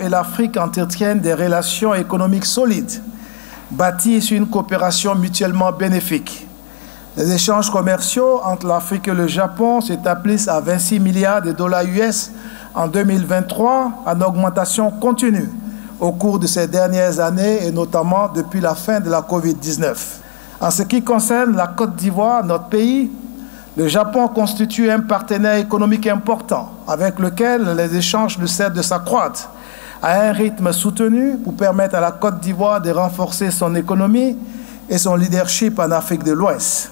et l'Afrique entretiennent des relations économiques solides, bâties sur une coopération mutuellement bénéfique. Les échanges commerciaux entre l'Afrique et le Japon s'établissent à 26 milliards de dollars US en 2023, en augmentation continue au cours de ces dernières années et notamment depuis la fin de la Covid-19. En ce qui concerne la Côte d'Ivoire, notre pays, le Japon constitue un partenaire économique important avec lequel les échanges ne cessent de s'accroître à un rythme soutenu pour permettre à la Côte d'Ivoire de renforcer son économie et son leadership en Afrique de l'Ouest.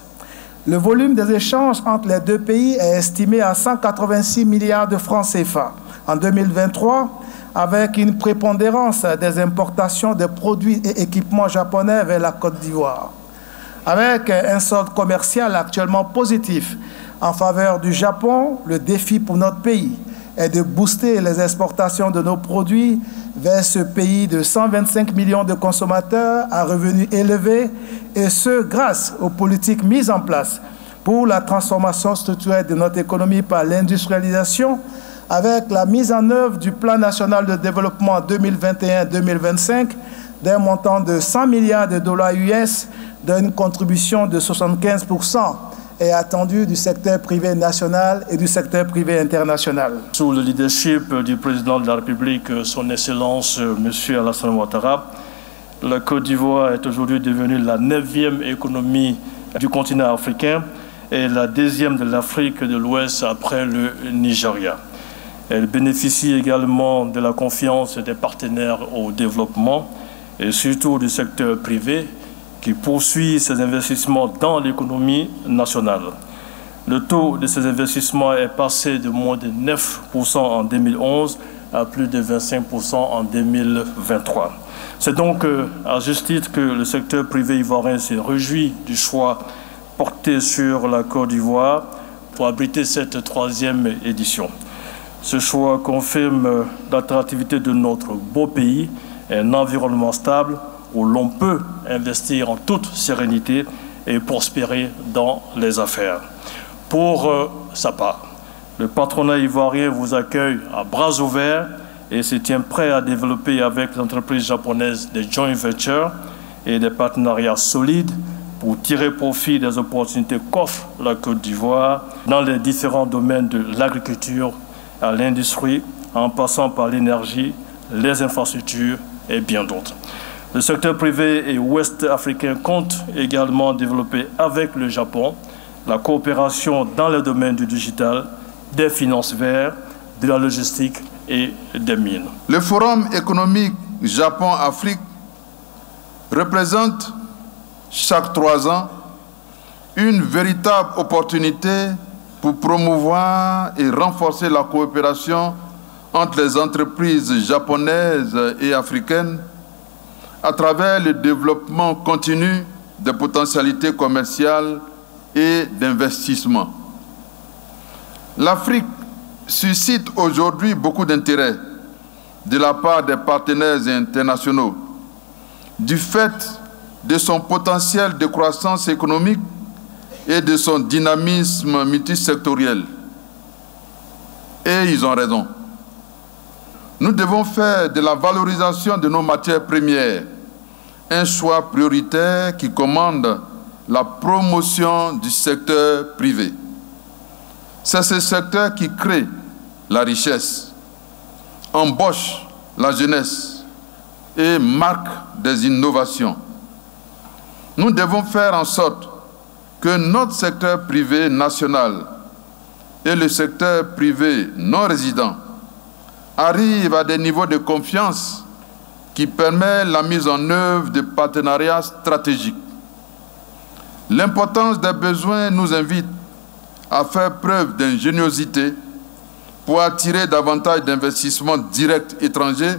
Le volume des échanges entre les deux pays est estimé à 186 milliards de francs CFA en 2023, avec une prépondérance des importations de produits et équipements japonais vers la Côte d'Ivoire. Avec un solde commercial actuellement positif en faveur du Japon, le défi pour notre pays est de booster les exportations de nos produits vers ce pays de 125 millions de consommateurs à revenus élevés, et ce, grâce aux politiques mises en place pour la transformation structurelle de notre économie par l'industrialisation, avec la mise en œuvre du Plan national de développement 2021-2025 d'un montant de 100 milliards de dollars US, d'une contribution de 75% est attendue du secteur privé national et du secteur privé international. Sous le leadership du président de la République, son Excellence M. Alassane Ouattara, la Côte d'Ivoire est aujourd'hui devenue la 9e économie du continent africain et la 2e de l'Afrique de l'Ouest après le Nigeria. Elle bénéficie également de la confiance des partenaires au développement et surtout du secteur privé qui poursuit ses investissements dans l'économie nationale. Le taux de ces investissements est passé de moins de 9% en 2011 à plus de 25% en 2023. C'est donc à juste titre que le secteur privé ivoirien s'est réjoui du choix porté sur la Côte d'Ivoire pour abriter cette 3e édition. Ce choix confirme l'attractivité de notre beau pays, un environnement stable où l'on peut investir en toute sérénité et prospérer dans les affaires. Pour sa part, le patronat ivoirien vous accueille à bras ouverts et se tient prêt à développer avec les entreprises japonaises des joint ventures et des partenariats solides pour tirer profit des opportunités qu'offre la Côte d'Ivoire dans les différents domaines de l'agriculture à l'industrie, en passant par l'énergie, les infrastructures et bien d'autres. Le secteur privé et ouest africain compte également développer avec le Japon la coopération dans les domaines du digital, des finances vertes, de la logistique et des mines. Le Forum économique Japon-Afrique représente chaque 3 ans une véritable opportunité pour promouvoir et renforcer la coopération entre les entreprises japonaises et africaines à travers le développement continu des potentialités commerciales et d'investissement. L'Afrique suscite aujourd'hui beaucoup d'intérêt de la part des partenaires internationaux du fait de son potentiel de croissance économique et de son dynamisme multisectoriel. Et ils ont raison. Nous devons faire de la valorisation de nos matières premières un choix prioritaire qui commande la promotion du secteur privé. C'est ce secteur qui crée la richesse, embauche la jeunesse et marque des innovations. Nous devons faire en sorte que notre secteur privé national et le secteur privé non résident arrivent à des niveaux de confiance qui permettent la mise en œuvre de partenariats stratégiques. L'importance des besoins nous invite à faire preuve d'ingéniosité pour attirer davantage d'investissements directs étrangers.